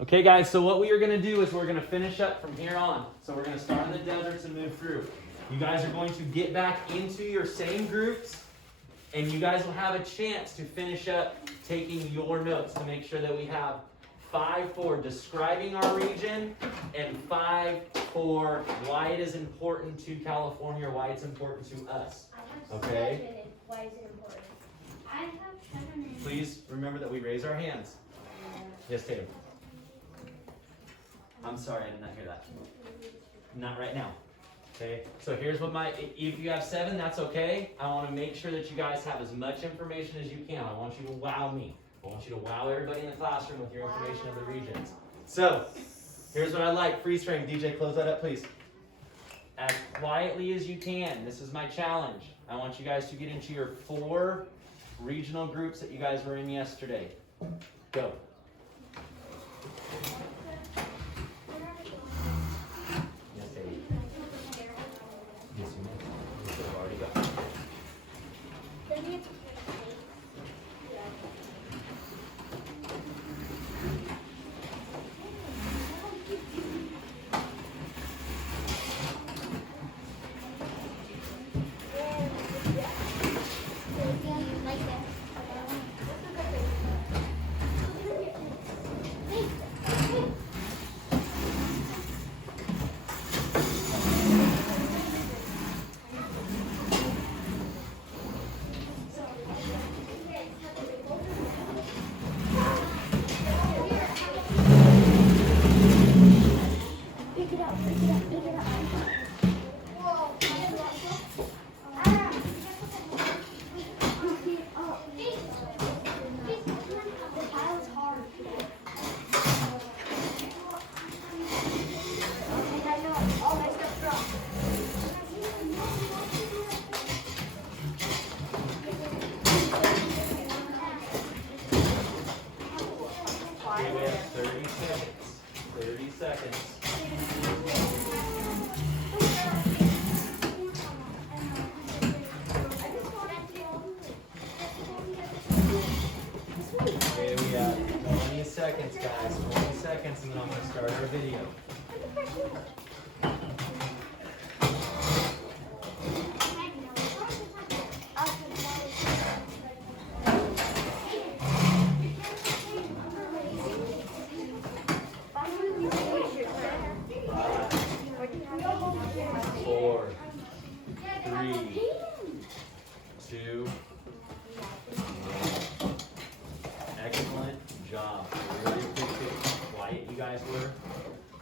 Okay guys, so what we are going to do is we're going to finish up from here on. So we're going to start in the deserts and move through. You guys are going to get back into your same groups, and you guys will have a chance to finish up taking your notes to make sure that we have 5 for describing our region and 5 for why it is important to California or why it's important to us. Okay? Why is it important? I have 7. Please remember that we raise our hands. Yes, Tatum. I'm sorry, I did not hear that. Not right now. Okay, so here's what if you have 7, that's okay. I want to make sure that you guys have as much information as you can. I want you to wow me. I want you to wow everybody in the classroom with your information of the regions. So, here's what I like. Freeze frame. DJ, close that up, please. As quietly as you can. This is my challenge. I want you guys to get into your 4 regional groups that you guys were in yesterday. Go. And then I'm going to start our video.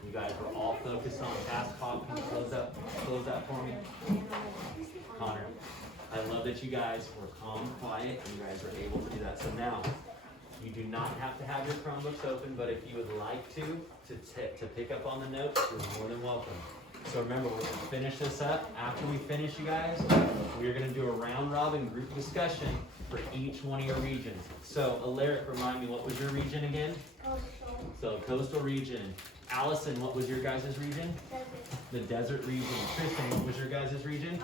You guys were all focused on task talk. Can you close that for me? Connor, I love that you guys were calm and quiet and you guys were able to do that. So now, you do not have to have your Chromebooks open, but if you would like to pick up on the notes, you're more than welcome. So remember, we're going to finish this up. After we finish, you guys, we're going to do a round robin group discussion for each one of your regions. So, Alaric, remind me, what was your region again? Coastal. So, coastal region. Allison, what was your guys' region? Desert. The desert region. Kristen, what was your guys' region?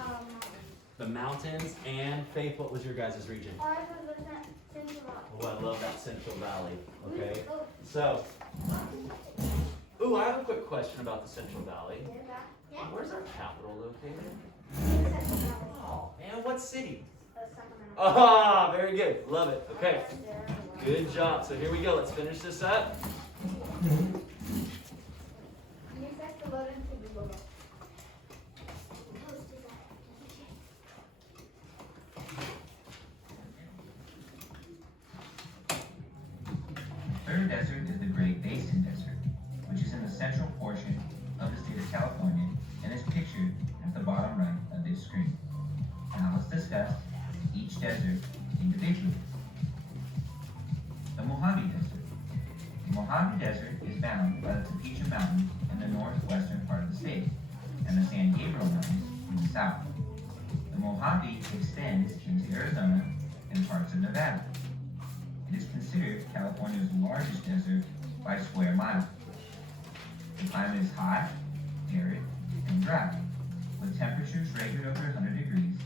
The mountains. And Faith, what was your guys' region? I was at Central Valley. Oh, I love that Central Valley. Okay. So, ooh, I have a quick question about the Central Valley. Yeah. Where's our capital located? Central Valley. Oh, and what city? Sacramento. Ah, very good. Love it. Okay. Good job. So here we go. Let's finish this up. Third desert is the Great Basin Desert, which is in the central portion of the state of California and is pictured at the bottom right of this screen. Now let's discuss each desert individually. The Mojave Desert. The Mojave Desert is bound by the Tapecha Mountains in the northwestern part of the state and the San Gabriel Mountains in the south. The Mojave extends into Arizona and parts of Nevada. It is considered California's largest desert by square mile. The climate is hot, arid, and dry, with temperatures ranging over 100 degrees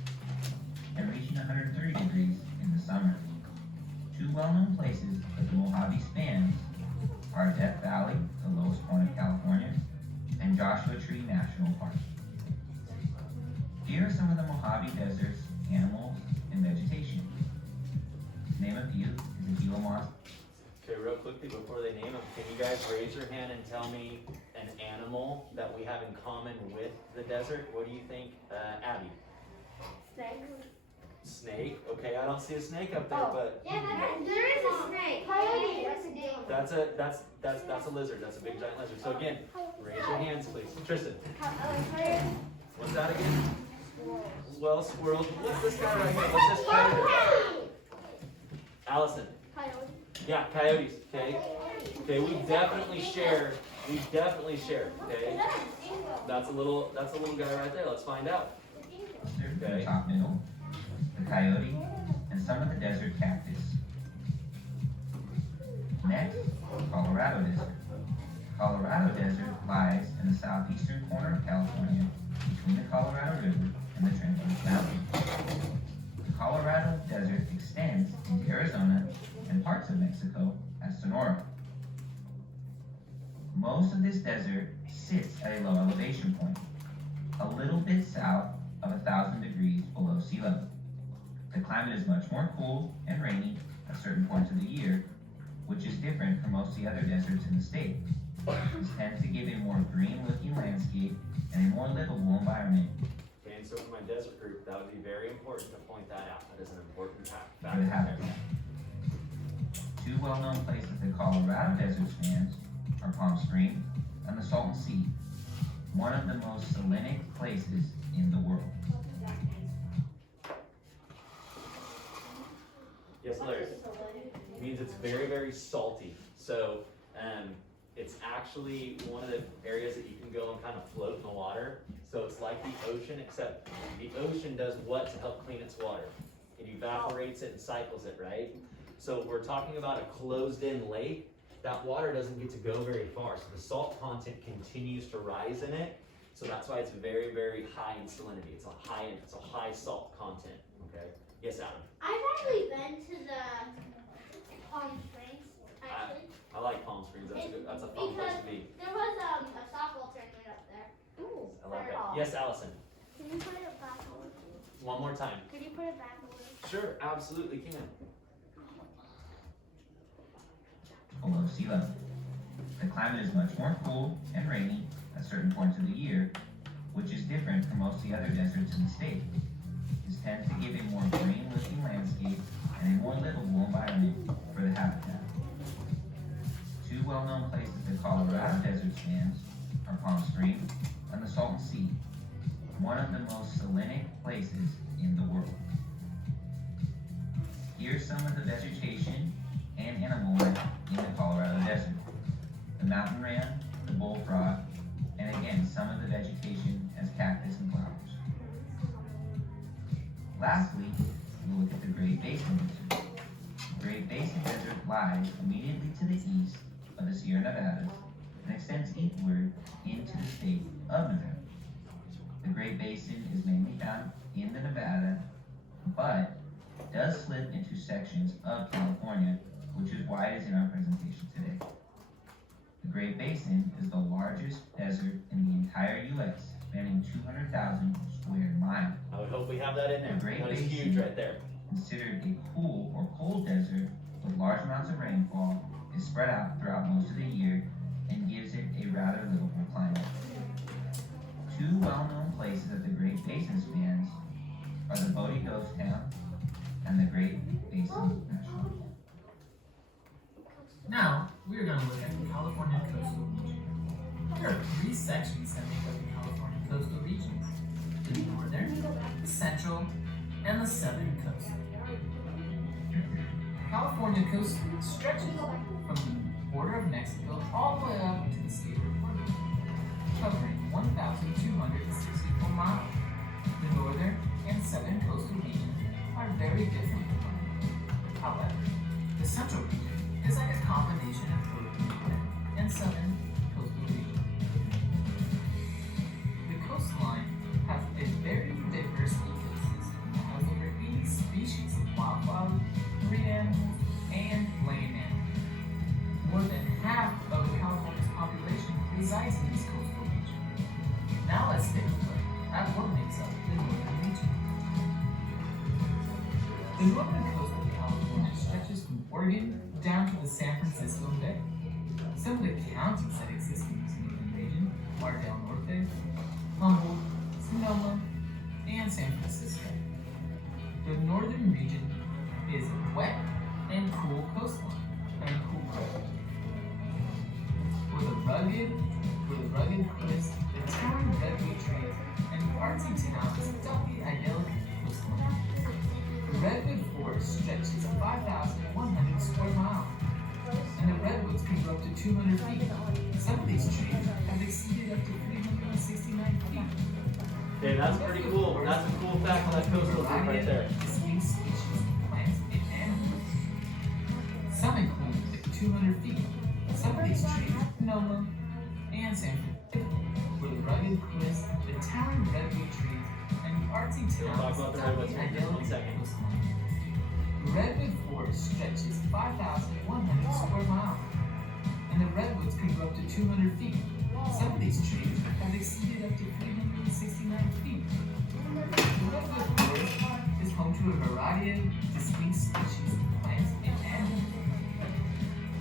and reaching 130 degrees in the summer. Two well-known places that the Mojave spans are Death Valley Valley, the lowest point of California, and Joshua Tree National Park. Here are some of the Mojave Desert's animals and vegetation. To name a few is the Gila moss. Okay, real quickly before they name them, can you guys raise your hand and tell me an animal that we have in common with the desert? What do you think, Abby? Snake. Snake? Okay, I don't see a snake up there, Oh. but Yeah, there is a snake. Coyote. that's a lizard. That's a big giant lizard. So again, raise your hands, please. Tristan, Coyote. what's that again? Well, squirrels. What's this guy right here? What's this predator? Allison. Coyote. Yeah, coyotes. Okay. Okay, we definitely share. Okay. That's a little guy right there. Let's find out. The top middle, the coyote, and some of the desert cactus. Next, Colorado Desert. Colorado Desert lies in the southeastern corner of California between the Colorado River and the Trans Mountains. The Colorado Desert extends into Arizona and parts of Mexico as Sonora. Most of this desert sits at a low elevation point, a little bit south of 1,000 degrees below sea level. The climate is much more cool and rainy at certain points of the year, which is different from most of the other deserts in the state. This tends to give a more green-looking landscape and a more livable environment. Okay, and so for my desert group, that would be very important to point that out. That is an important fact. For the habitat. Two well-known places the Colorado Desert spans are Palm Springs and the Salton Sea, one of the most salinic places in the world. Yes, Larry. It means it's very, very salty. So it's actually one of the areas that you can go and kind of float in the water. So it's like the ocean, except the ocean does what to help clean its water? It evaporates it and cycles it, right? So we're talking about a closed-in lake. That water doesn't get to go very far. So the salt content continues to rise in it. So that's why it's very, very high in salinity. It's a high salt content. Okay. Yes, Adam. I've actually been to the Palm Springs, actually. I like Palm Springs. That's a fun place to be. There was a softball tournament up there. Ooh, I love that. Yes, Allison. Can you put it back over? One more time. Could you put it back over? Sure, absolutely can. Below sea level. The climate is much more cool and rainy at certain points of the year, which is different from most of the other deserts in the state. This tends to give a more green-looking landscape and a more livable environment for the habitat. Two well-known places the Colorado Desert spans are Palm Springs and the Salton Sea, one of the most salinic places in the world. Here's some of the vegetation and animal life in the Colorado Desert. The mountain ram, the bullfrog, and again, some of the vegetation as cactus and flowers. Lastly, we'll look at the Great Basin Desert. The Great Basin Desert lies immediately to the east of the Sierra Nevadas and extends eastward into the state of Nevada. The Great Basin is mainly found in the Nevada, but does slip into sections of California, which is why it is in our presentation today. The Great Basin is the largest desert in the entire U.S., spanning 200,000 square miles. I would hope we have that in there. The Great That is Basin huge right there. Considered a cool or cold desert with large amounts of rainfall, is spread out throughout most of the year and gives it a rather livable climate. Two well-known places that the Great Basin spans are the Bodie Ghost Town and the Great Basin National Park. Now, we are going to look at the California coastal region. There are three sections that make up the California coastal region: the northern, the central, and the southern coast. California coast stretches from the border of Mexico all the way up to the state of Florida, covering 1,264 miles. The northern and southern coastal regions are very different from one another. However, the central region is like a combination of both the northern and southern coastal region. The coastline has a very diverse ecosystem that has over 80 species of wildflowers, marine animals, and land animals. More than half of the California resides in this coastal region. Now let's take a look at what makes up the northern region. The northern coast of California stretches from Oregon down to the San Francisco Bay. Some of the counties that exist in this northern region are Del Norte, Humboldt, Sonoma, and San Francisco. The northern region is wet and cool coastline, with a rugged cliffs, the towering redwood trees, and artsy towns dot the idyllic coastline. The redwood forest stretches 5,100 square miles, and the redwoods can grow up to 200 feet. Some of these trees have exceeded up to 369 feet. Okay, that's pretty cool. That's a cool fact on that coastal group right there. Distinct species of plants and animals. Some include 200 feet. Some of these trees, Sonoma and San Francisco, with rugged cliffs, the towering redwood trees, and the artsy We'll talk towns about the dot redwoods the in just 1 idyllic second. coastline. The redwood forest stretches 5,100 square miles, and the redwoods can grow up to 200 feet. Some of these trees have exceeded up to 369 feet. The redwood forest is home to a variety of distinct species of plants and animals.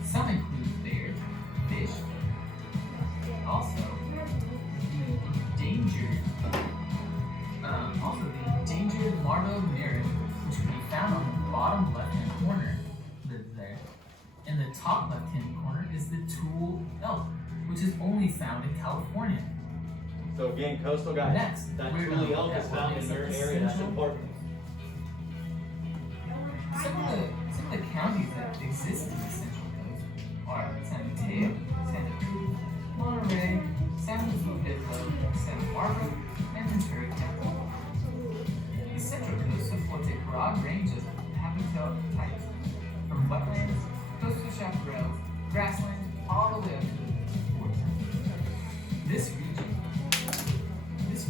Some include bears, fish, also the endangered marble mirror, which can be found on the bottom left-hand corner, lives there. In the top left-hand corner is the tool elk, which is only found in California. So again, coastal guys, Next, that we're truly gonna elk look is at what found in makes your up the area. That's central- important. Some of the counties that exist in the Central Coast are San Mateo, Santa Cruz, Monterey, San Luis Obispo, Santa Barbara, and Ventura County. The Central Coast supports a broad range of habitat types, from wetlands, coastal chaparrals, grasslands, all the way up to the forest. This region is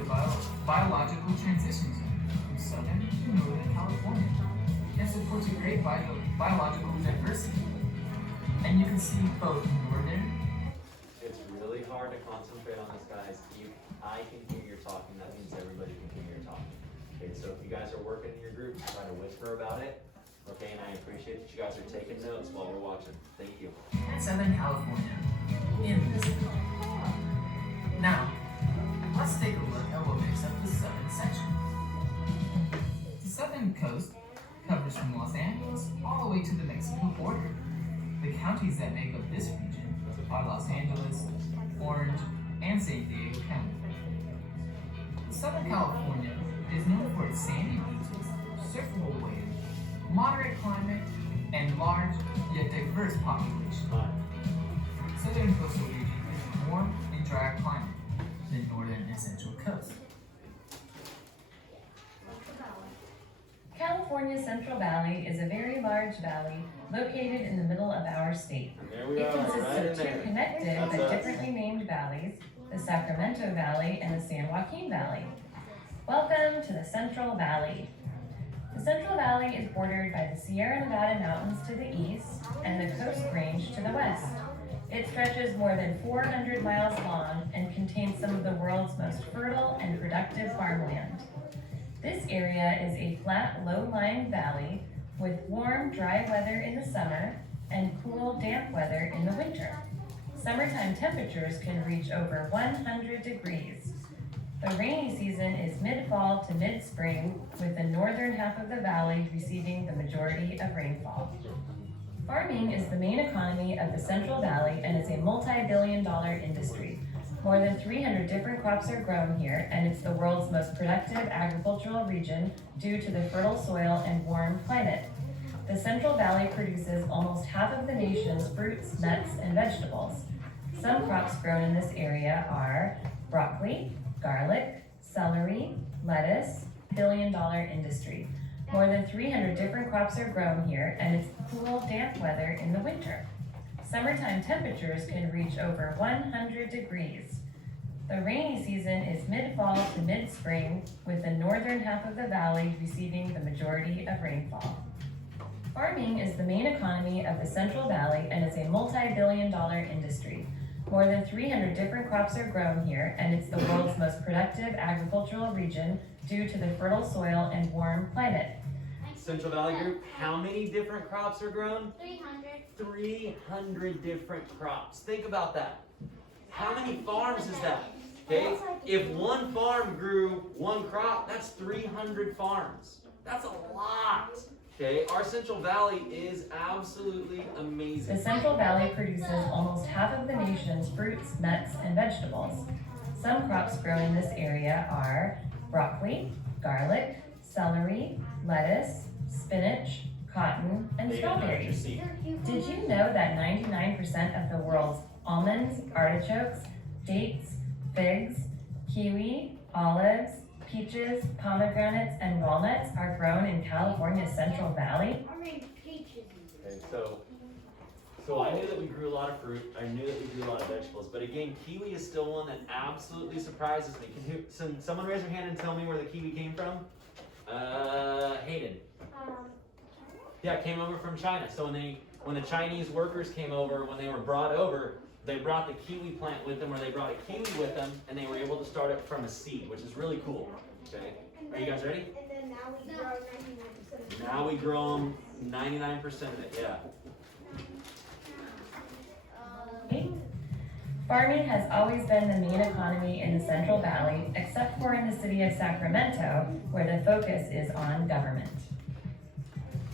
a biological transition zone from southern to northern California and supports a great biological diversity. And you can see both northern. It's really hard to concentrate on this, guys. I can hear you're talking. That means everybody can hear you're talking. Okay, so if you guys are working in your group, try to whisper about it. Okay, and I appreciate that you guys are taking notes while we're watching. Thank you. And Southern California in this video. Now, let's take a look at what makes up the southern section. The southern coast covers from Los Angeles all the way to the Mexico border. The counties that make up this region are Los Angeles, Orange, and San Diego County. Southern California is known for its sandy beaches, surfable waves, moderate climate, and large yet diverse population. Southern coastal region is warm and drier climate than northern and central coast. California's Central Valley is a very large valley located in the middle of our state. There we It are, consists right in of two there. connected That's but us. differently named valleys, the Sacramento Valley and the San Joaquin Valley. Welcome to the Central Valley. The Central Valley is bordered by the Sierra Nevada mountains to the east and the Coast Range to the west. It stretches more than 400 miles long and contains some of the world's most fertile and productive farmland. This area is a flat, low-lying valley with warm, dry weather in the summer and cool, damp weather in the winter. Summertime temperatures can reach over 100 degrees. The rainy season is mid-fall to mid-spring, with the northern half of the valley receiving the majority of rainfall. Farming is the main economy of the Central Valley and is a multi-billion-dollar industry. More than 300 different crops are grown here, and it's the world's most productive agricultural region due to the fertile soil and warm climate. The Central Valley produces almost half of the nation's fruits, nuts, and vegetables. Some crops grown in this area are broccoli, garlic, celery, lettuce, billion-dollar industry. More than 300 different crops are grown here, and it's cool, damp weather in the winter. Summertime temperatures can reach over 100 degrees. The rainy season is mid-fall to mid-spring, with the northern half of the valley receiving the majority of rainfall. Farming is the main economy of the Central Valley and is a multi-billion-dollar industry. More than 300 different crops are grown here, and it's the world's most productive agricultural region due to the fertile soil and warm climate. Central Valley Group, how many different crops are grown? 300. 300 different crops. Think about that. How many farms is that? Okay, if one farm grew one crop, that's 300 farms. That's a lot. Okay, our Central Valley is absolutely amazing. The Central Valley produces almost half of the nation's fruits, nuts, and vegetables. Some crops grown in this area are broccoli, garlic, celery, lettuce, spinach, cotton, and strawberries. Did you know that 99% of the world's almonds, artichokes, dates, figs, kiwi, olives, peaches, pomegranates, and walnuts are grown in California's Central Valley? I mean peaches. Okay, so I knew that we grew a lot of fruit. I knew that we grew a lot of vegetables. But again, kiwi is still one that absolutely surprises me. Can someone raise their hand and tell me where the kiwi came from? Hayden. Yeah, it came over from China. So when the Chinese workers came over, when they were brought over, they brought the kiwi plant with them, or they brought a kiwi with them, and they were able to start it from a seed, which is really cool. Okay, are you guys ready? And then now we grow 99% of it. Now we grow them 99% of it. Yeah. Farming has always been the main economy in the Central Valley, except for in the city of Sacramento, where the focus is on government.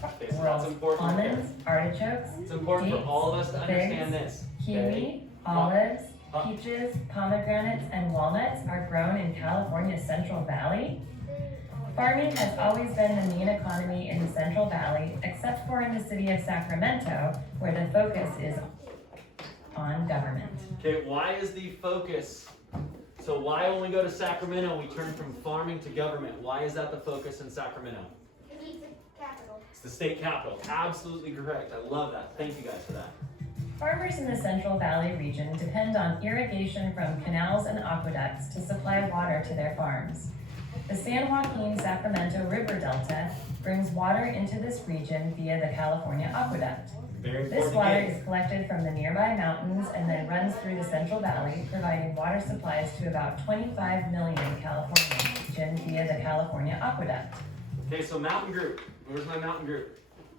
Okay, so that's World's important. almonds, artichokes, It's important for dates, all of us to understand figs, this. kiwi, olives, peaches, pomegranates, and walnuts are grown in California's Central Valley. Farming has always been the main economy in the Central Valley, except for in the city of Sacramento, where the focus is on government. Okay, why is the focus? So why when we go to Sacramento, we turn from farming to government? Why is that the focus in Sacramento? It's the capital. It's the state capital. Absolutely correct. I love that. Thank you guys for that. Farmers in the Central Valley region depend on irrigation from canals and aqueducts to supply water to their farms. The San Joaquin-Sacramento River Delta brings water into this region via the California Aqueduct. Very This important water game. is collected from the nearby mountains and then runs through the Central Valley, providing water supplies to about 25 million Californians via the California Aqueduct. Okay, so mountain group. Where's my mountain group?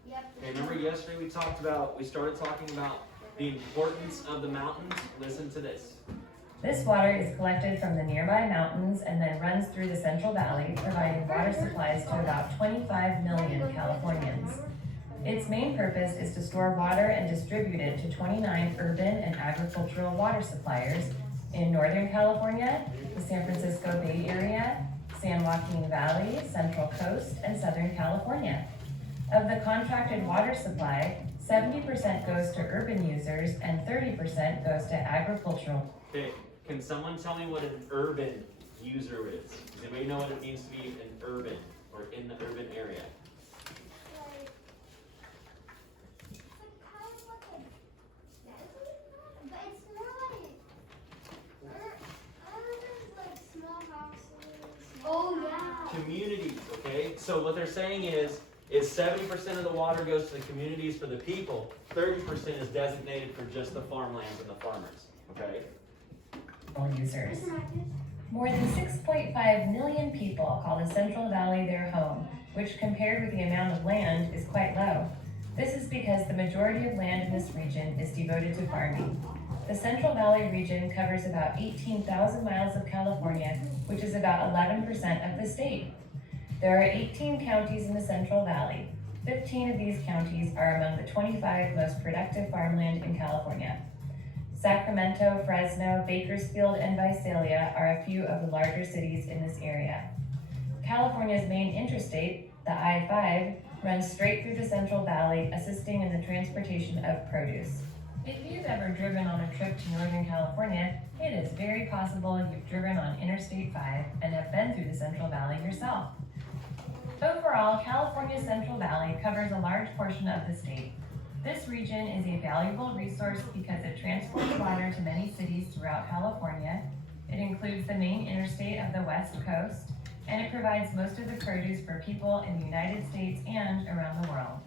Yep. Okay, remember yesterday we started talking about the importance of the mountains? Listen to this. This water is collected from the nearby mountains and then runs through the Central Valley, providing water supplies to about 25 million Californians. Its main purpose is to store water and distribute it to 29 urban and agricultural water suppliers in Northern California, the San Francisco Bay Area, San Joaquin Valley, Central Coast, and Southern California. Of the contracted water supply, 70% goes to urban users and 30% goes to agricultural. Okay, can someone tell me what an urban user is? Does anybody know what it means to be an urban or in the urban area? Oh yeah. Communities, okay? So what they're saying is 70% of the water goes to the communities for the people, 30% is designated for just the farmlands and the farmers, okay? Users. More than 6.5 million people call the Central Valley their home, which compared with the amount of land is quite low. This is because the majority of land in this region is devoted to farming. The Central Valley region covers about 18,000 miles of California, which is about 11% of the state. There are 18 counties in the Central Valley. 15 of these counties are among the 25 most productive farmland in California. Sacramento, Fresno, Bakersfield, and Visalia are a few of the larger cities in this area. California's main interstate, the I-5, runs straight through the Central Valley, assisting in the transportation of produce. If you've ever driven on a trip to Northern California, it is very possible you've driven on Interstate 5 and have been through the Central Valley yourself. Overall, California's Central Valley covers a large portion of the state. This region is a valuable resource because it transports water to many cities throughout California. It includes the main interstate of the West Coast, and it provides most of the produce for people in the United States and around the world.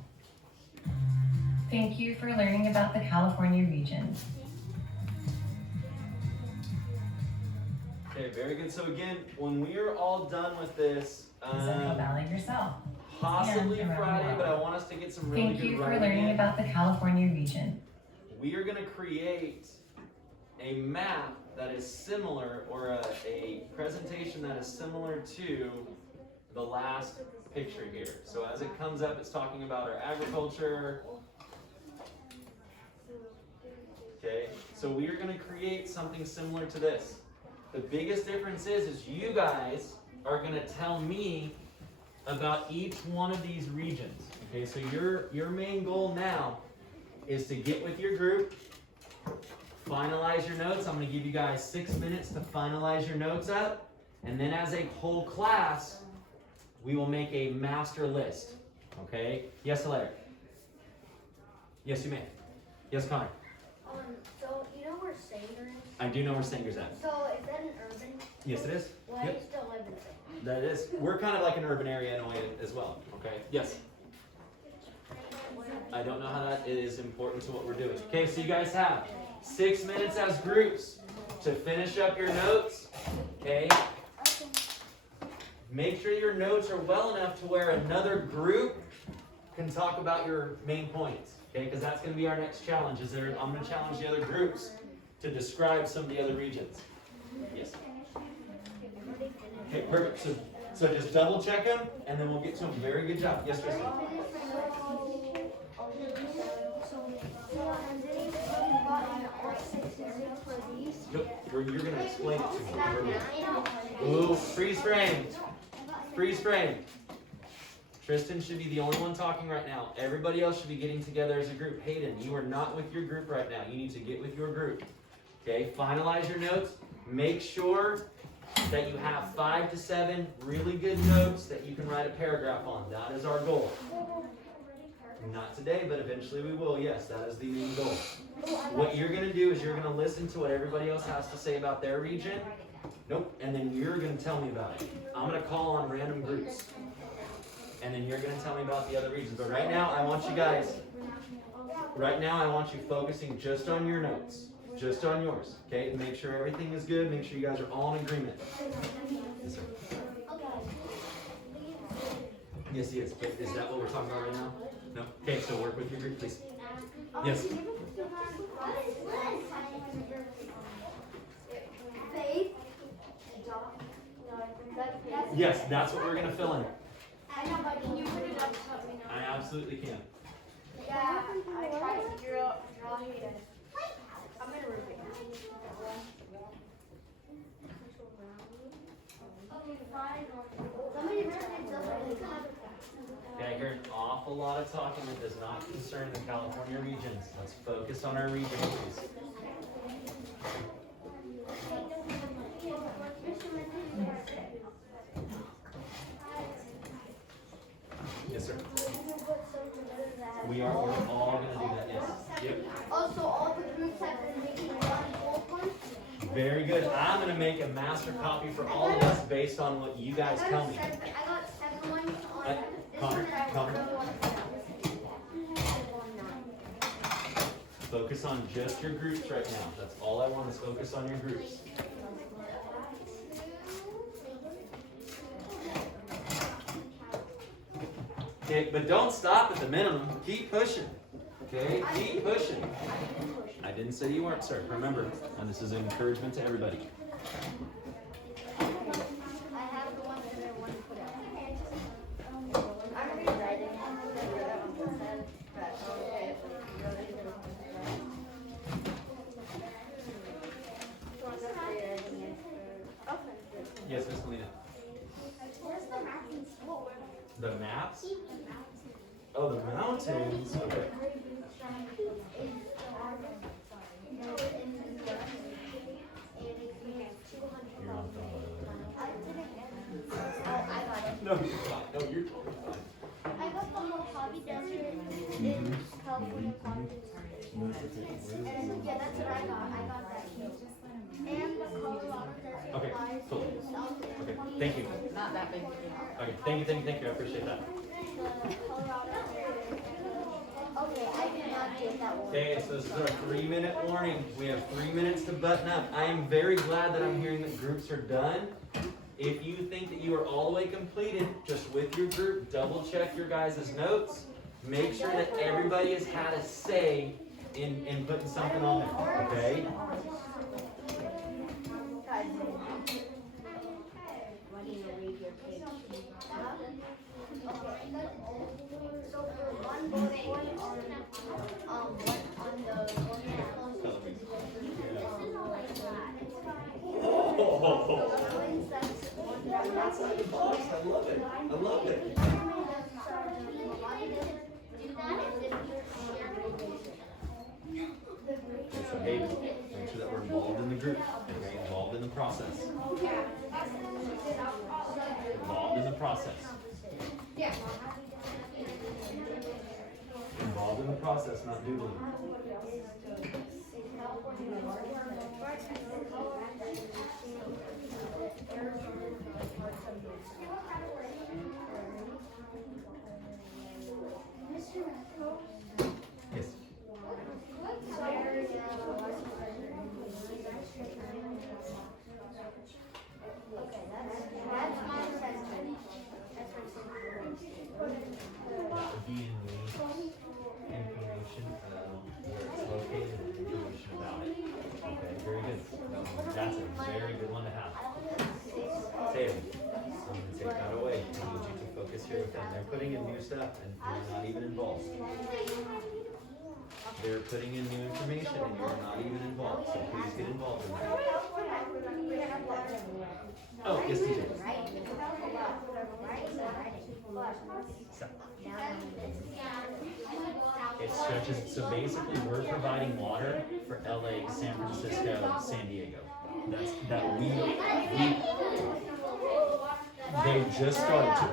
Thank you for learning about the California region. Okay, very good. So again, when we are all done with this, The Central Valley of yourself. possibly And around the Friday, world. but I want us to get some really Thank good you for writing learning in. about the California region. We are going to create a map that is similar, or a presentation that is similar to the last picture here. So as it comes up, it's talking about our agriculture. Okay, so we are going to create something similar to this. The biggest difference is you guys are going to tell me about each one of these regions. Okay, so your main goal now is to get with your group, finalize your notes. I'm going to give you guys 6 minutes to finalize your notes up, and then as a whole class, we will make a master list. Okay? Yes, Hilaire? Yes, you may. Yes, Connor? So you know where Sanger is? I do know where Sanger's at. So is that an urban? Yes, it is. Why do Yep. you still live in Sanger? That is. We're kind of like an urban area in a way as well. Okay? Yes. I don't know how that is important to what we're doing. Okay, so you guys have 6 minutes as groups to finish up your notes. Okay? Make sure your notes are well enough to where another group can talk about your main points. Okay, because that's going to be our next challenge. I'm going to challenge the other groups to describe some of the other regions. Yes. Okay, perfect. So just double check them, and then we'll get to them. Very good job. Yes, Tristan. Nope, you're going to explain it to me. Ooh, freeze frame. Freeze frame. Tristan should be the only one talking right now. Everybody else should be getting together as a group. Hayden, you are not with your group right now. You need to get with your group. Okay, finalize your notes. Make sure that you have 5 to 7 really good notes that you can write a paragraph on. That is our goal. Not today, but eventually we will. Yes, that is the main goal. What you're going to do is you're going to listen to what everybody else has to say about their region. Nope. And then you're going to tell me about it. I'm going to call on random groups. And then you're going to tell me about the other regions. But right now, I want you focusing just on your notes. Just on yours. Okay? Make sure everything is good. Make sure you guys are all in agreement. Yes, sir. Yes, yes. Is that what we're talking about right now? No? Okay, so work with your group, please. Yes. Yes, that's what we're going to fill in. I know, but can you put it up so we know? I absolutely can. Yeah, I tried to draw Hayden. I'm gonna rip it. Okay, I hear an awful lot of talking that does not concern the California regions. Let's focus on our region, please. Yes, sir. We're all going to do that, yes. Yep. Also, all the groups have been making one whole one. Very good. I'm going to make a master copy for all of us based on what you guys tell me. I got 7 ones on this Connor, one. I have Connor. 7 ones. Focus on just your groups right now. That's all I want is focus on your groups. Okay, but don't stop at the minimum. Keep pushing. Okay, keep pushing. I didn't say you weren't, sir. Remember, and this is an encouragement to everybody. I have the ones that I want to put out. I'm rewriting Yes, Miss Melina. Where's the mountains? The maps? Oh, the mountains. Okay. You're on phone. No, you're fine. No, you're totally fine. I got the Mojave Desert in California colleges. And yeah, that's what I got. I got that too. And the Colorado Desert Okay, lies cool. in the south. Okay, thank you. Not that big of a deal. Okay, thank you. I appreciate that. The Colorado Desert. Okay, I did not get that one. Okay, so this is our 3-minute warning. We have 3 minutes to button up. I am very glad that I'm hearing that groups are done. If you think that you are all the way completed, just with your group, double check your guys' notes. Make sure that everybody has had a say in putting something on there, okay? So for one bullet point on the one Oh, I love it. I love it. So hey, make sure that we're involved in the group, okay? Involved in the process. Involved in the process. Involved in the process, not doodling. Yes. That would be in the information where it's located and information about it. Okay, very good. That's a very good one to have. Taylor, I'm going to take that away. I need you to focus here with them. They're putting in new stuff and you're not even involved. They're putting in new information and you're not even involved. So please get involved in that. Oh, yes, DJ. So, it stretches, so basically we're providing water for LA, San Francisco, San Diego. They just started to.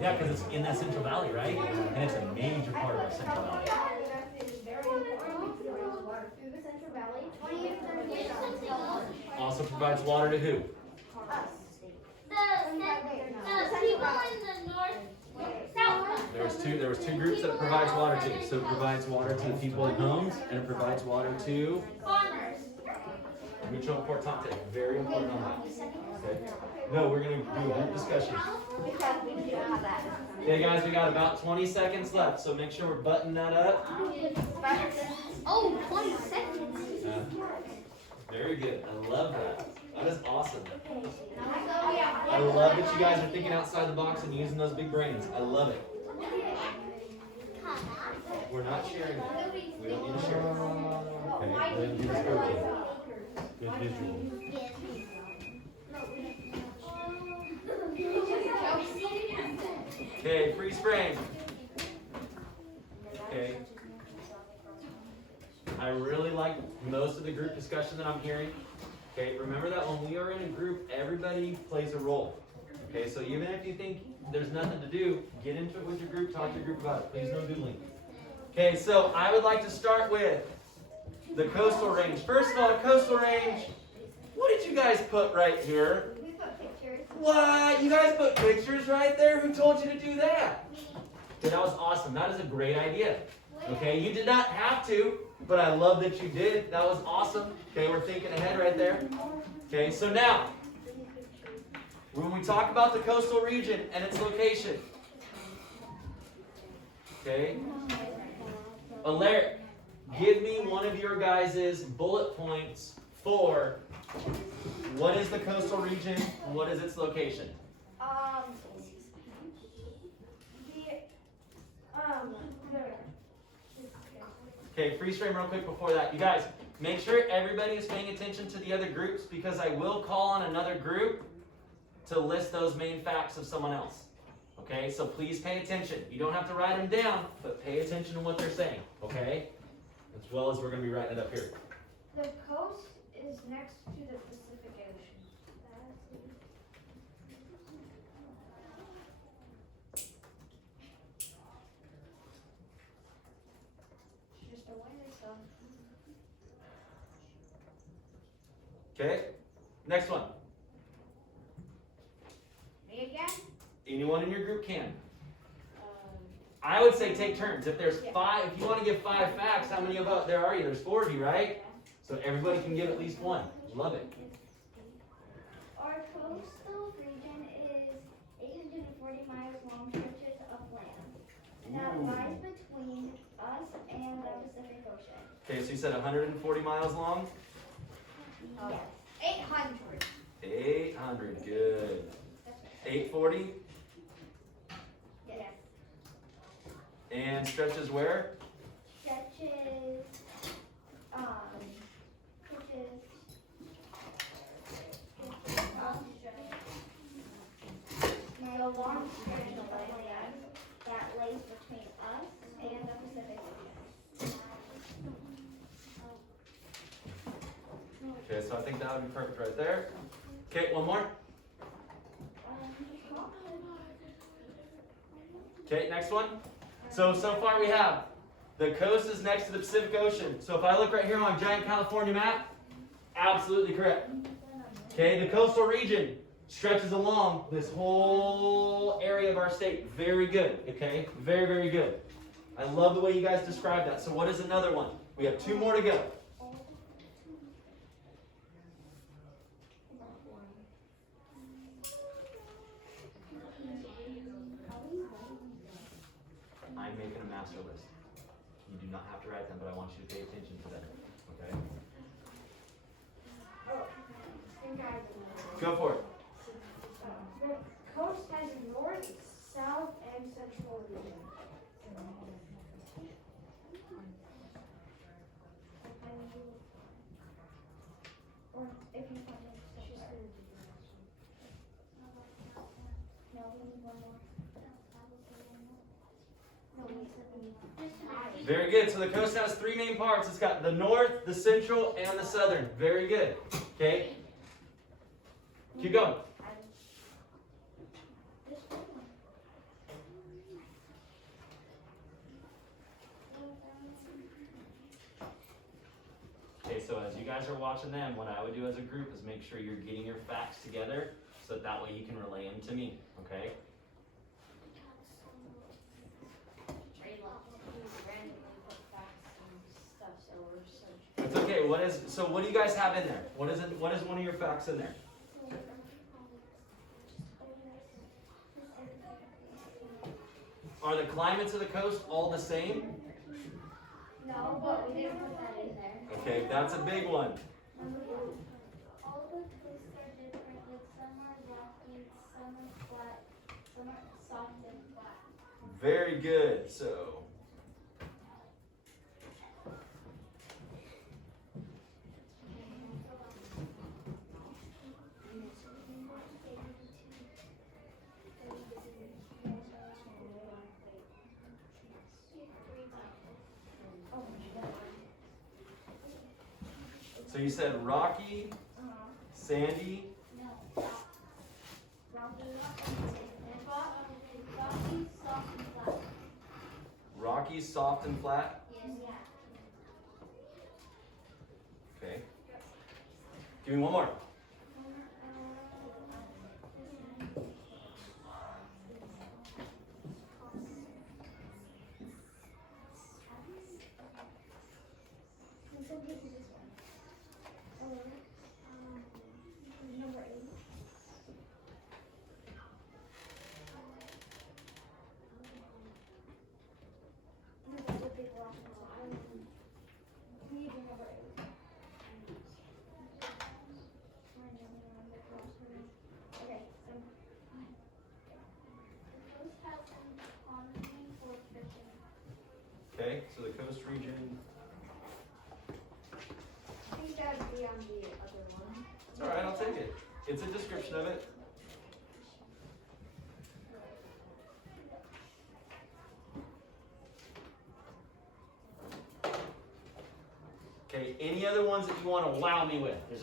Yeah, because it's in that Central Valley, right? And it's a major part of our Central Valley. Also provides water to who? The people in the north, south. There was two groups that it provides water to. So it provides water to the people in homes, and it provides water to Farmers. mutual importante. Very important on that. Okay. No, we're gonna do a group discussion. Okay, guys, we got about 20 seconds left, so make sure we're buttoning that up. Oh, 20 seconds. Very good. I love that. That is awesome. I love that you guys are thinking outside the box and using those big brains. I love it. We're not sharing that. We don't need to share it. Okay, then do this working. Good visual. Okay, freeze frame. Okay. I really like most of the group discussion that I'm hearing. Okay, remember that when we are in a group, everybody plays a role. Okay, so even if you think there's nothing to do, get into it with your group, talk to your group about it. Please no doodling. Okay, so I would like to start with the coastal range. First of all, coastal range, what did you guys put right here? We put pictures. What? You guys put pictures right there? Who told you to do that? Okay, that was awesome. That is a great idea. Okay, you did not have to, but I love that you did. That was awesome. Okay, we're thinking ahead right there. Okay, so now, when we talk about the coastal region and its location, okay, Alaric, give me one of your guys' bullet points for what is the coastal region, what is its location? Okay, freeze frame real quick before that. You guys, make sure everybody is paying attention to the other groups because I will call on another group to list those main facts of someone else. Okay, so please pay attention. You don't have to write them down, but pay attention to what they're saying, okay? As well as we're going to be writing it up here. The coast is next to the Pacific Ocean. Just a winter sun. Okay, next one. Anyone in your group can. I would say take turns. If there's 5, if you want to give 5 facts, how many of there are you? There's 4 of you, right? So everybody can give at least one. Love it. Our coastal region is 840 miles long stretches of land that lies between us and the Pacific Ocean. Okay, so you said 140 miles long? Yes. 800. 800, good. 840? Yes. And stretches where? Stretches, the long stretch of land that lays between us and the Pacific Ocean. Okay, so I think that would be perfect right there. Okay, one more. Okay, next one. So far we have the coast is next to the Pacific Ocean. So if I look right here on my giant California map, absolutely correct. Okay, the coastal region stretches along this whole area of our state. Very good, okay? Very, very good. I love the way you guys described that. So what is another one? We have 2 more to go. I'm making a master list. You do not have to write them, but I want you to pay attention to them, okay? Go for it. The coast has a north, south, and central region. Or if you find it, no, we need one more. No, we need Very good. So the coast has 3 main parts. It's got the north, the central, and the southern. Very good. Okay? Keep going. Okay, so as you guys are watching them, what I would do as a group is make sure you're getting your facts together so that way you can relay them to me, okay? It's okay. What do you guys have in there? What is one of your facts in there? Are the climates of the coast all the same? No, but we didn't put that in there. Okay, that's a big one. All the coasts are different, like some are rocky, some are flat, some are soft and flat. Very good. So, you said rocky, sandy, rocky, soft, and flat. Okay. Give me one more. Okay, so the coast region. I think that would be on the other one. It's all right, I'll take it. It's a description of it. Okay, any other ones that you want to wow me with? Is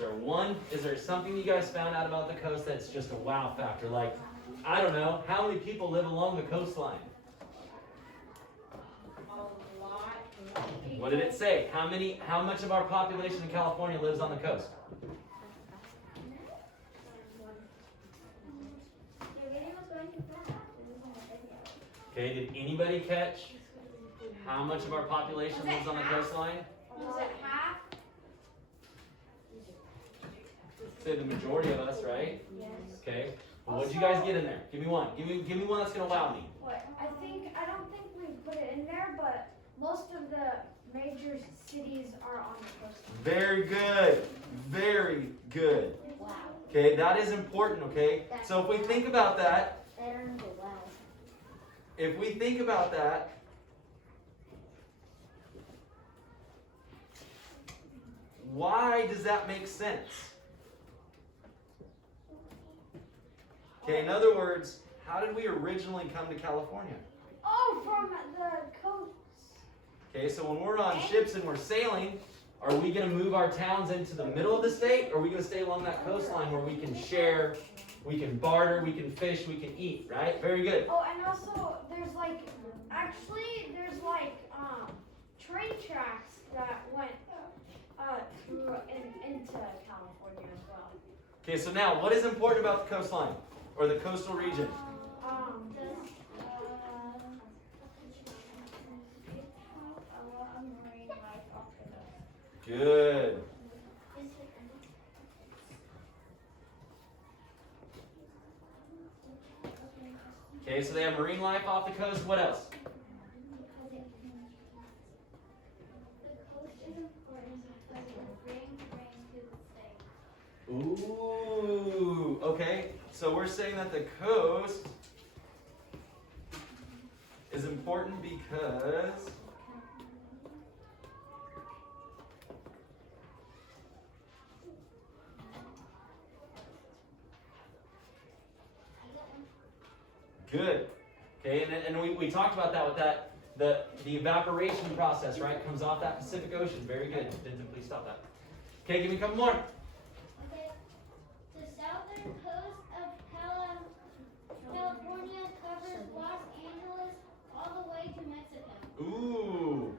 there something you guys found out about the coast that's just a wow factor? Like, I don't know, how many people live along the coastline? What did it say? How much of our population in California lives on the coast? The video was going too fast. Okay, did anybody catch how much of our population lives on the coastline? Was it half? Say the majority of us, right? Yes. Okay. Well, what'd you guys get in there? Give me one. Give me one that's gonna wow me. What? I don't think we put it in there, but most of the major cities are on the coast. Very good. Very good. Wow. Okay, that is important, okay? So if we think about that, why does that make sense? Okay, in other words, how did we originally come to California? Oh, from the coast. Okay, so when we're on ships and we're sailing, are we going to move our towns into the middle of the state, or are we going to stay along that coastline where we can share, we can barter, we can fish, we can eat, right? Very good. Oh, and also there's like train tracks that went through into California as well. Okay, so now what is important about the coastline or the coastal region? Good. Okay, so they have marine life off the coast. What else? Ooh, okay. So we're saying that the coast is important because good. Okay, and we talked about that with that the evaporation process, right? Comes off that Pacific Ocean. Very good. Denton, please stop that. Okay, give me a couple more. Okay, the southern coast of California covers Los Angeles all the way to Mexico. Ooh.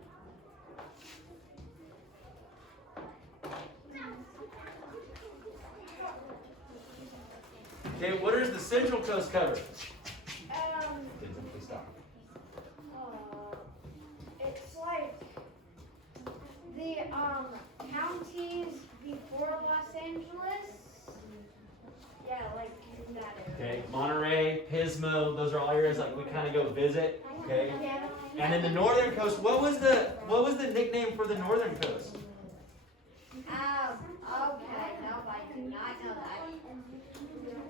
Okay, what does the central coast cover? Denton, please stop. It's like the counties before Los Angeles. Yeah, like in that area. Okay, Monterey, Pismo, those are all areas like we kind of go visit. Okay, Yeah. and then the northern coast. What was the nickname for the northern coast? Okay, no, I do not know that.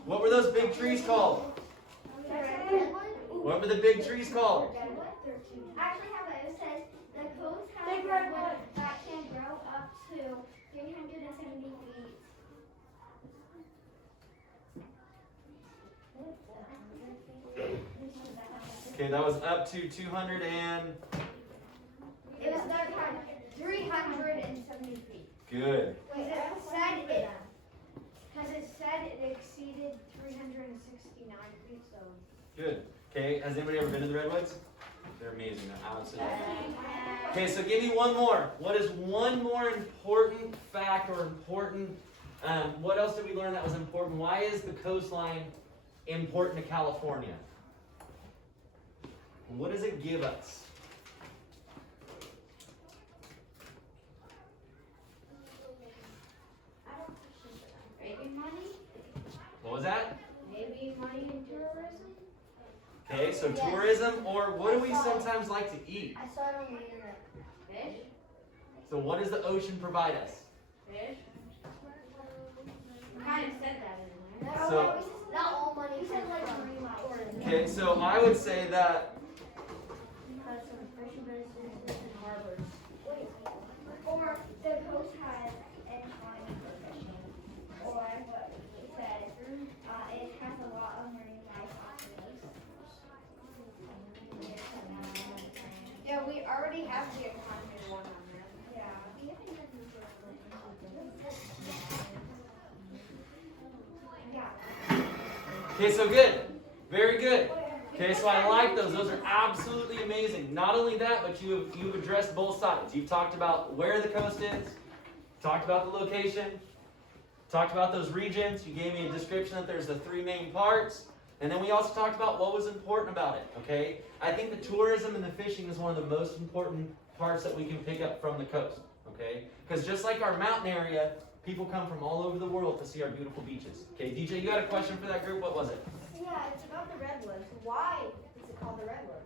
What were those big trees called? What were the big trees called? Actually, how about it says the coast has redwood that can grow up to 370 feet. Okay, that was up to 200 and It was 370 feet. good. Because it said it exceeded 369 feet, so. Good. Okay, has anybody ever been to the redwoods? They're amazing. They're absolutely amazing. Okay, so give me one more. What is one more important fact or important? What else did we learn that was important? Why is the coastline important to California? What does it give us? Maybe money? What was that? Maybe money and tourism? Okay, so tourism, or what do we sometimes like to eat? I saw it on the internet. Fish? So what does the ocean provide us? Fish? Kind of said that in there. So- Not all money. You said like marine life. Okay, so I would say that Fishing businesses and harbors. Or the coast has an economy for fishing. Or what it says, it has a lot of marine life off the coast. Yeah, we already have the economy one on there. Yeah. Yeah. okay, so good. Very good. Okay, so I like those. Those are absolutely amazing. Not only that, but you've addressed both sides. You've talked about where the coast is, talked about the location, talked about those regions. You gave me a description that there's the three main parts. And then we also talked about what was important about it, okay? I think the tourism and the fishing is one of the most important parts that we can pick up from the coast, okay? Because just like our mountain area, people come from all over the world to see our beautiful beaches. Okay, DJ, you got a question for that group? What was it? Yeah, it's about the redwoods. Why is it called the redwoods?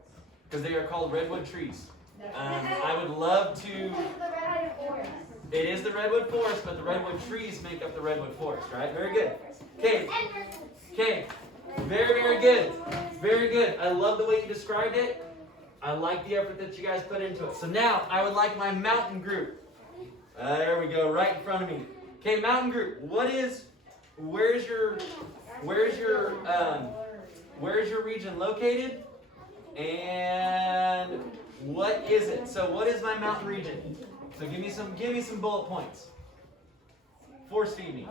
Because they are called redwood trees. I would love to... The redwood forest. It is the redwood forest, but the redwood trees make up the redwood forest, right? Very good. Okay. Okay. Very, very good. Very good. I love the way you described it. I like the effort that you guys put into it. So now, I would like my mountain group. There we go, right in front of me. Okay, mountain group. Where's your region located? And what is it? So what is my mountain region? So give me some bullet points. Force feed me.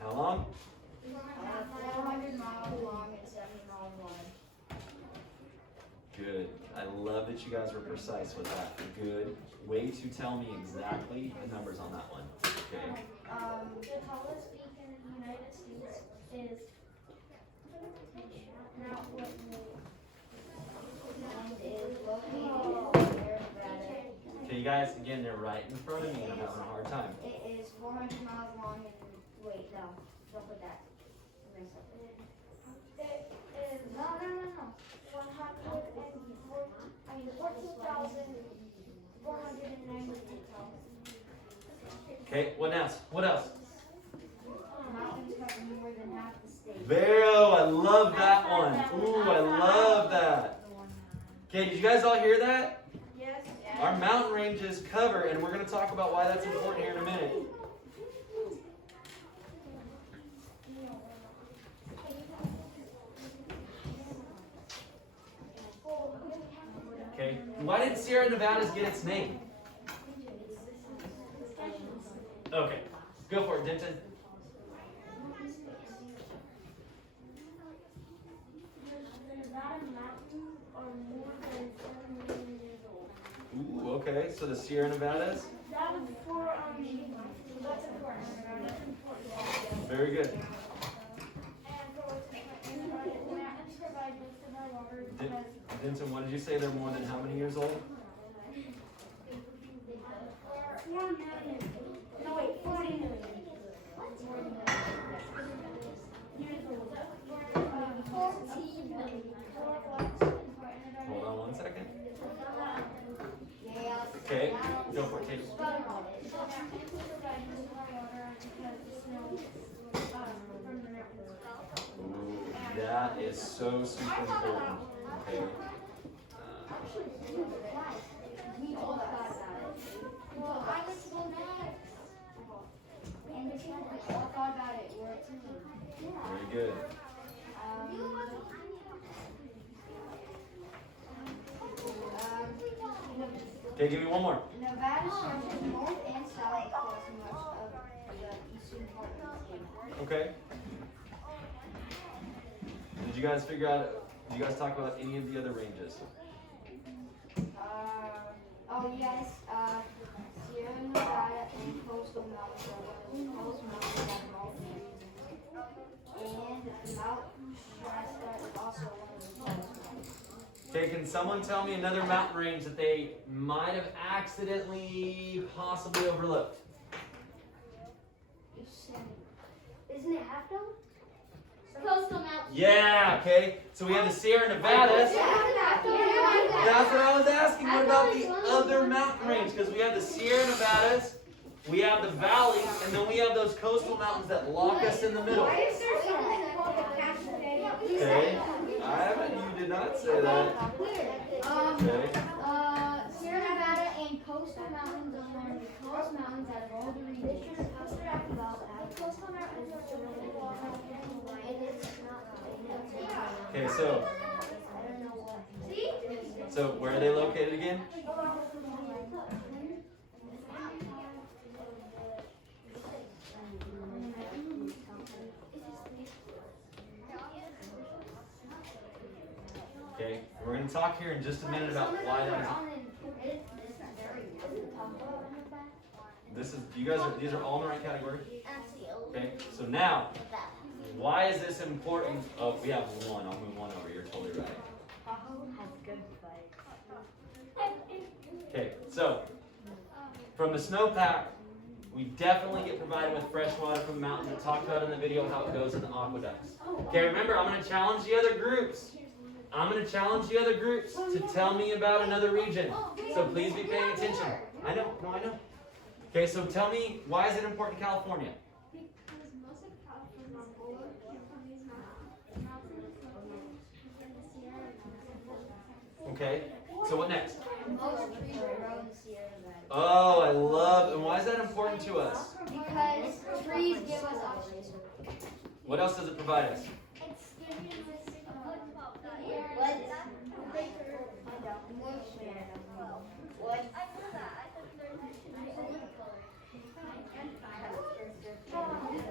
How long? 400 miles long and 70 miles wide. Good. I love that you guys were precise with that. Good. Way to tell me exactly the numbers on that one. Okay. The tallest peak in the United States is Mount Whitney. And is located in Nevada. Okay, you guys, again, they're right in front of me and I'm having a hard time. It is 400 miles long and wait, no, don't put that. It is no. 14,490 feet tall. Okay, what else? What else? Mountains cover more than half the state. Vero, I love that one. Ooh, I love that. Okay, did you guys all hear that? Yes. Our mountain ranges cover, and we're going to talk about why that's important here in a minute. Okay, why did Sierra Nevadas get its name? Okay, go for it, Denton. The Nevada mountains are more than 7 million years old. Ooh, okay, so the Sierra Nevadas. That was for, that's important. Very good. And for the mountains provide most of our water because Denton, what did you say? They're more than how many years old? 4 million. No, wait, 40 million. Years old. 14 million. Hold on one second. Yes. Okay, go for it, Tatum. Ooh, that is so super important. Okay. We all thought about it. Well, I was so mad. And the people we all thought about it were a team. Very good. Okay, give me one more. Nevada stretches north and south across much of the eastern part of the state. Okay. Did you guys figure out, did you guys talk about any of the other ranges? Oh yes, Sierra Nevada and coastal mountains are one of the most mountains out of all three regions. And Mount Shasta is also one of the tallest mountains. Okay, can someone tell me another mountain range that they might have accidentally, possibly overlooked? Isn't it half dome? Coastal mountains. Yeah, okay. So we have the Sierra Nevadas. That's what I was asking. What about the other mountain range? Because we have the Sierra Nevadas, we have the valleys, and then we have those coastal mountains that lock us in the middle. Why is there something called the Cascade? Okay. I haven't, you did not say that. Okay. Sierra Nevada and coastal mountains are one of the tallest mountains out of all the regions. Coastal mountains are really long, and so where are they located again? Okay, we're going to talk here in just a minute about why that is. These are all in the right category? Okay, so now, why is this important? Oh, we have one. I'll move one over. You're totally right. Okay, so from the snowpack, we definitely get provided with fresh water from the mountain. We talked about in the video how it goes in the aqueducts. Okay, remember, I'm going to challenge the other groups. To tell me about another region. So please be paying attention. I know. Okay, so tell me, why is it important in California? Because most of California came from these mountains in the Sierra. Okay, so what next? Most trees grow in the Sierra Nevada. Oh, I love, and why is that important to us? Because trees give us oxygen. What else does it provide us? It's giving us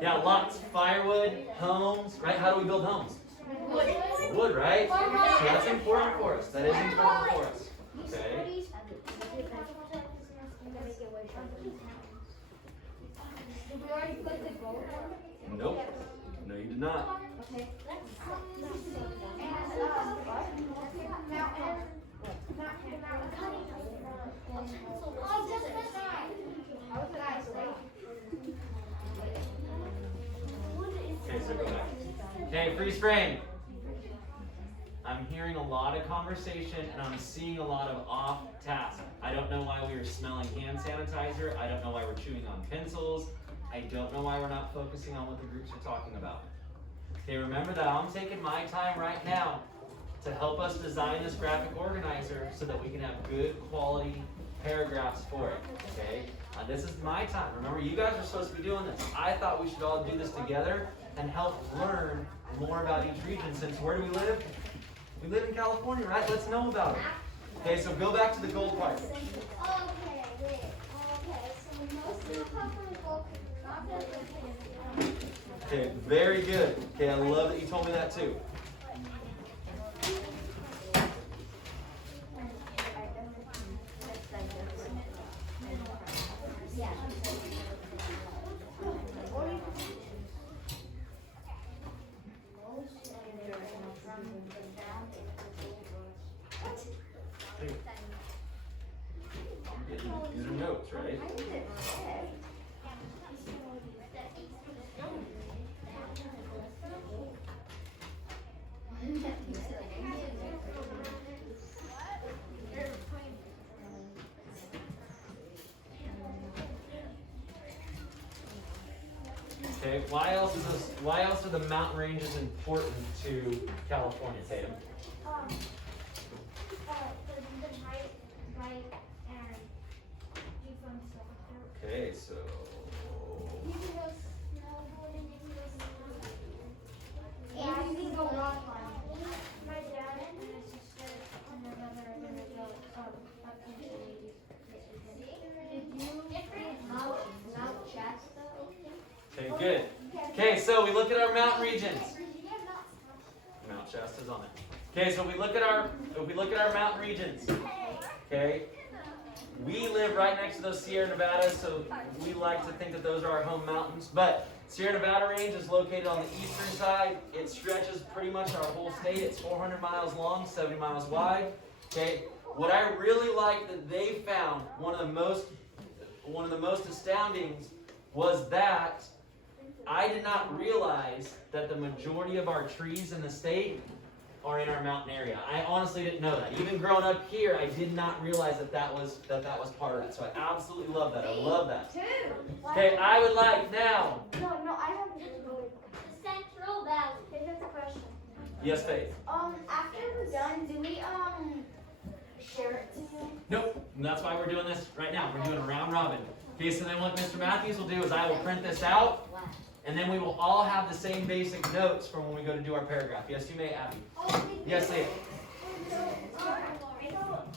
Yeah, lots. Firewood, homes, right? How do we build homes? Wood, right? So that's important for us. That is important for us. Okay. Did we already put the gold on? Nope. No, you did not. Okay. Okay, so go back. Okay, freeze frame. I'm hearing a lot of conversation and I'm seeing a lot of off task. I don't know why we were smelling hand sanitizer. I don't know why we're chewing on pencils. I don't know why we're not focusing on what the groups are talking about. Okay, remember that I'm taking my time right now to help us design this graphic organizer so that we can have good quality paragraphs for it, okay? This is my time. Remember, you guys are supposed to be doing this. I thought we should all do this together and help learn more about each region, since where do we live? We live in California, right? Let's know about it. Okay, so go back to the gold part. Okay, wait. Okay, so most of the California gold is not that. Okay, very good. Okay, I love that you told me that too. These are notes, right? Okay, why else are the mountain ranges important to California, Tatum? Okay, so You can go snowboarding, you can go snowboarding. And you can go rock climbing. My dad and my sister and my brother are gonna go up into Mount Shasta? okay, good. Okay, so we look at our mountain regions. Mount Shasta's on it. Okay, so we look at our mountain regions. Okay. We live right next to those Sierra Nevadas, so we like to think that those are our home mountains. But Sierra Nevada range is located on the eastern side. It stretches pretty much our whole state. It's 400 miles long, 70 miles wide. Okay. What I really like that they found, one of the most astounding, was that I did not realize that the majority of our trees in the state are in our mountain area. I honestly didn't know that. Even growing up here, I did not realize that was part of it. So I absolutely love that. I love that. Okay, I would like now. No, I have the Central Valley. Here's a question. Yes, Faith. After we're done, do we share it to you? Nope. And that's why we're doing this right now. We're doing a round robin. Okay, so then what Mr. Matthews will do is I will print this out. And then we will all have the same basic notes from when we go to do our paragraph. Yes, you may, Abby. Yes, Leah. So,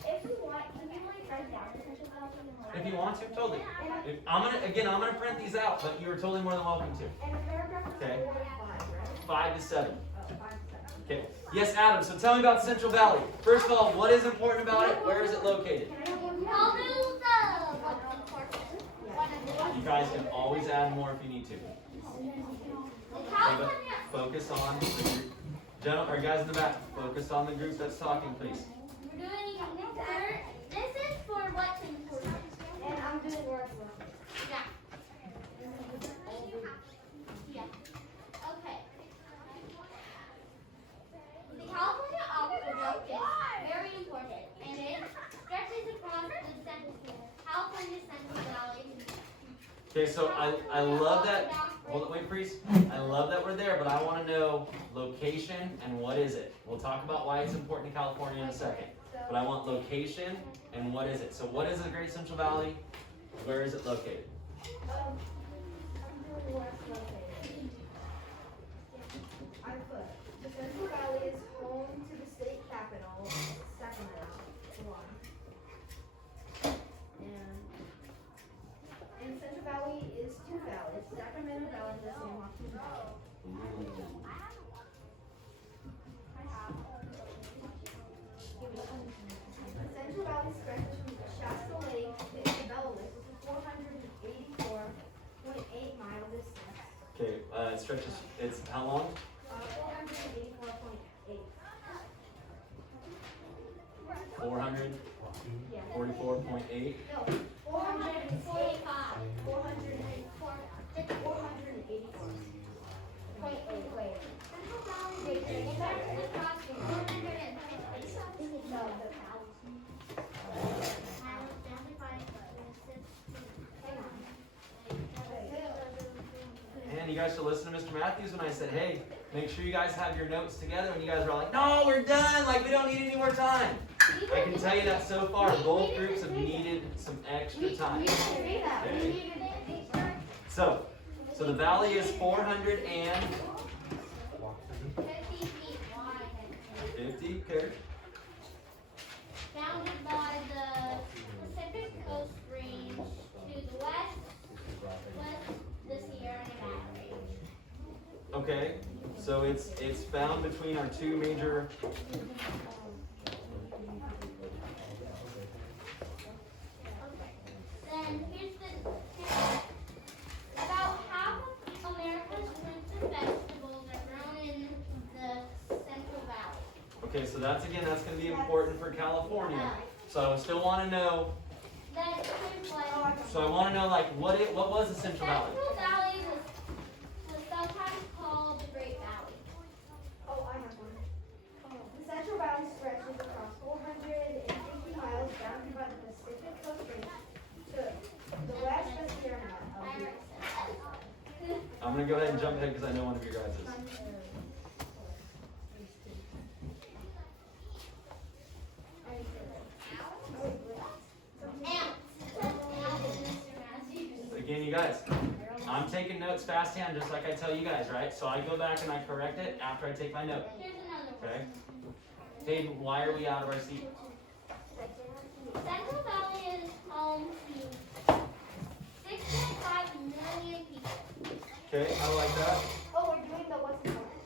if you want, can you like write down the Central Valley and like? If you want to, totally. I'm gonna print these out, but you are totally more than welcome to. And a paragraph is Okay. 4 to 5, right? 5 to 7. 5 to 7. Okay. Yes, Adam. So tell me about the Central Valley. First of all, what is important about it? Where is it located? You guys can always add more if you need to. Okay, but focus on the group. Gentlemen, or guys in the back, focus on the group that's talking, please. We're doing this is for what's important. And I'm doing work. Yeah. Okay. The California aqueduct is very important, and it stretches across the California Central Valley. Okay, so I love that. Hold it, wait, priest. I love that we're there, but I want to know location and what is it. We'll talk about why it's important in California in a second. But I want location and what is it. So what is the Great Central Valley? Where is it located? I'm doing where it's located. I put the Central Valley is home to the state capital, Sacramento, one. And Central Valley is 2 valleys, Sacramento Valley and the San Joaquin Valley. The Central Valley stretches from Shasta Lake to Isabella Lake with a 484.8 mile distance. Okay, it stretches. It's how long? 484.8. 444.8. No, 445. 484. 484.8. Wait. Central Valley. Wait, you guys are crossing 450. No, the And you guys should listen to Mr. Matthews when I said, hey, make sure you guys have your notes together. And you guys were like, no, we're done. Like, we don't need any more time. I can tell you that so far, both groups have needed some extra time. Okay. So the valley is 450, okay. Bounded by the Pacific Coast Range to the west, the Sierra Nevada Range. Okay, so it's found between our two major. Then here's about half of America's fruits and vegetables are grown in the Central Valley. Okay, so that's going to be important for California. So I still want to know. Then here's like So I want to know like what was the Central Valley? Central Valley was sometimes called the Great Valley. Oh, I have one. The Central Valley stretches across 450 miles bounded by the Pacific Coast Range to the west of Sierra Nevada. I'm going to go ahead and jump ahead because I know one of your guys is. Again, you guys, I'm taking notes fast hand just like I tell you guys, right? So I go back and I correct it after I take my note. Here's another one. Okay? Hayden, why are we out of our seat? Central Valley is home to 6.5 million people. Okay, I like that. Oh, we're doing the what's important?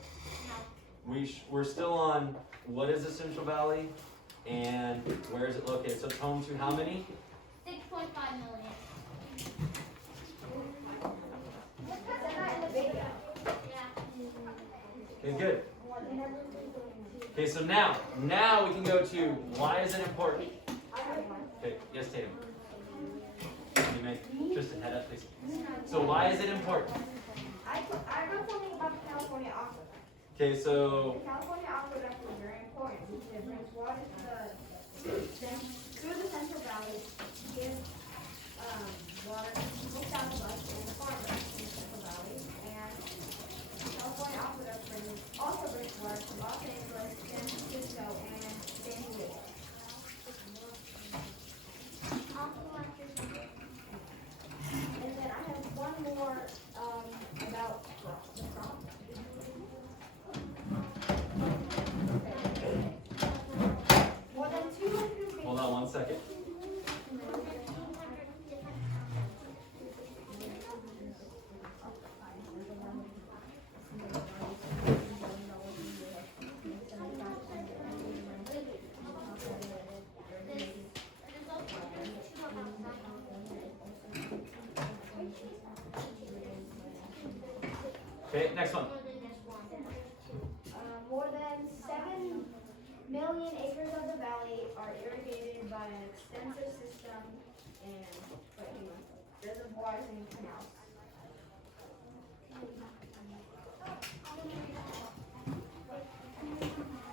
No. We're still on what is the Central Valley and where is it located? So it's home to how many? 6.5 million. Okay, good. Okay, so now we can go to why is it important? Okay, yes, Tatum. You may just head up, please. So why is it important? I wrote something about the California aqueduct. Okay, so The California aqueduct is very important because it brings water through the Central Valley, gives water to people south of us and the farmers in the Central Valley. And the California aqueduct also brings water to Los Angeles, San Francisco, and San Diego. And then I have one more about 1 second. Okay, next one. More than 7 million acres of the valley are irrigated by an extensive system and reservoirs and canals.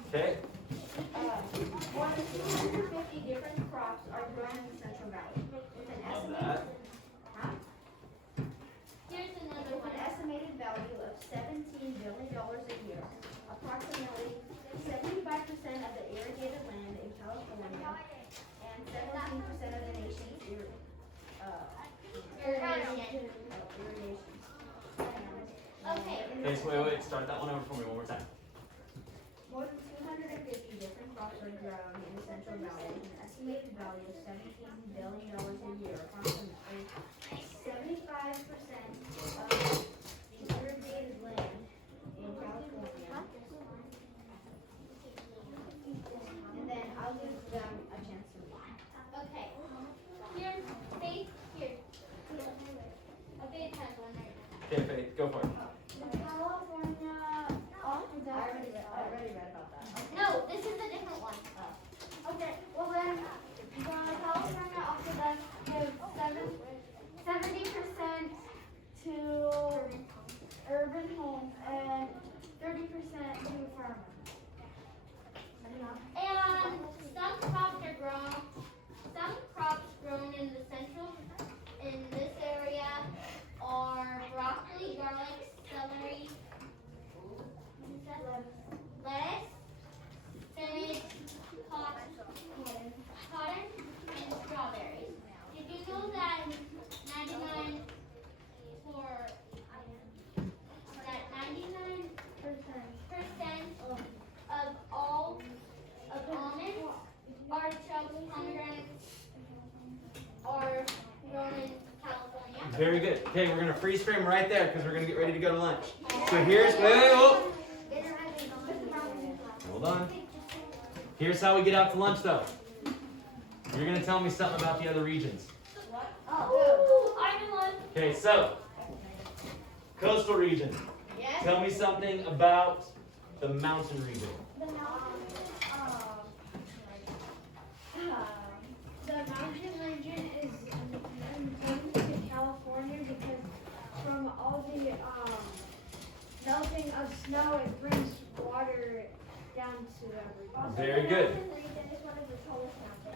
Okay, More than 250 different crops are grown in the Central Valley, with an love estimated that. with an estimated value of $17 billion a year. Approximately 75% of the irrigated land in California and 17% of the nation's irrigation. Okay, so wait, start that one over for me one more time. More than 250 different crops are grown in the Central Valley with an estimated value of $17 billion a year. Approximately 75% of the irrigated land in California. And then I'll give them a chance to read. Okay. Here, Faith, here. A big time one right now. Okay, Faith, go for it. California. I already read about that. No, this is a different one. Okay, well then, California also does give 70% to urban homes and 30% to farmers. And some crops are grown. Some crops grown in the central, in this area, are broccoli, garlic, celery, lettuce, spinach, cotton, and strawberries. Did you know that 99% of all of almonds, artichokes, pomegranates are grown in California? Very good. Okay, we're gonna freeze frame right there because we're gonna get ready to go to lunch. So here's, whoa. Hold on. Here's how we get out to lunch though. You're gonna tell me something about the other regions. Oh, I'm in one. Okay, so, coastal region. Yes. Tell me something about the mountain region. The mountain region is important to California because from all the melting of snow, it brings water down to everybody. Very good. The mountain region is one of the tallest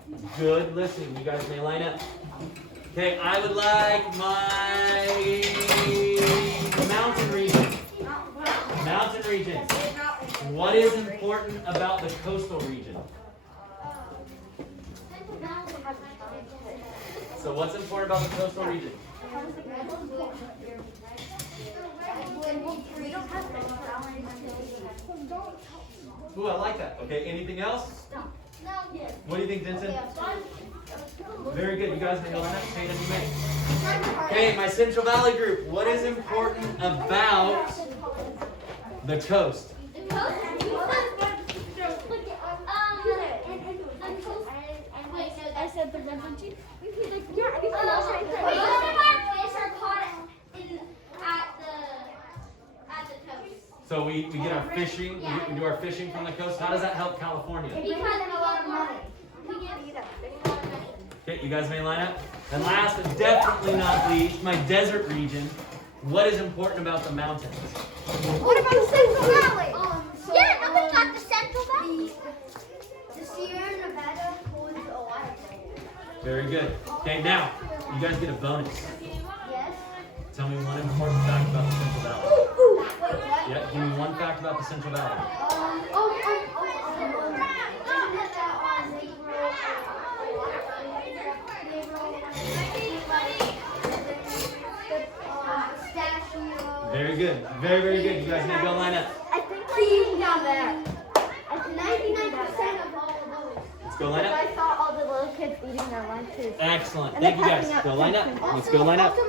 mountains. Good listening. You guys may line up. Okay, I would like my mountain region. Mountain region. What is important about the coastal region? So what's important about the coastal region? Ooh, I like that. Okay, anything else? What do you think, Vincent? Very good. You guys may line up. Say it as you may. Okay, my Central Valley group. What is important about the coast? The coast? I said the refugee. Most of our fish are caught at the coast. So we get our fishing, we do our fishing from the coast. How does that help California? Because we get a lot of money. We get a lot of money. Okay, you guys may line up. And last but definitely not least, my desert region. What is important about the mountains? What about the Central Valley? Yeah, nobody got the Central Valley. The Sierra Nevada holds a lot of gold. Very good. Okay, now you guys get a bonus. Yes. Tell me one important fact about the Central Valley. Wait, what? Yeah, give me one fact about the Central Valley. Very good. Very, very good. You guys need to go line up. I think we're down there. At 99% of all of those. Let's go line up. I saw all the little kids eating their lunches. Excellent. And Thank you they're guys. passing out Go line up. chips. Let's go line up. Also,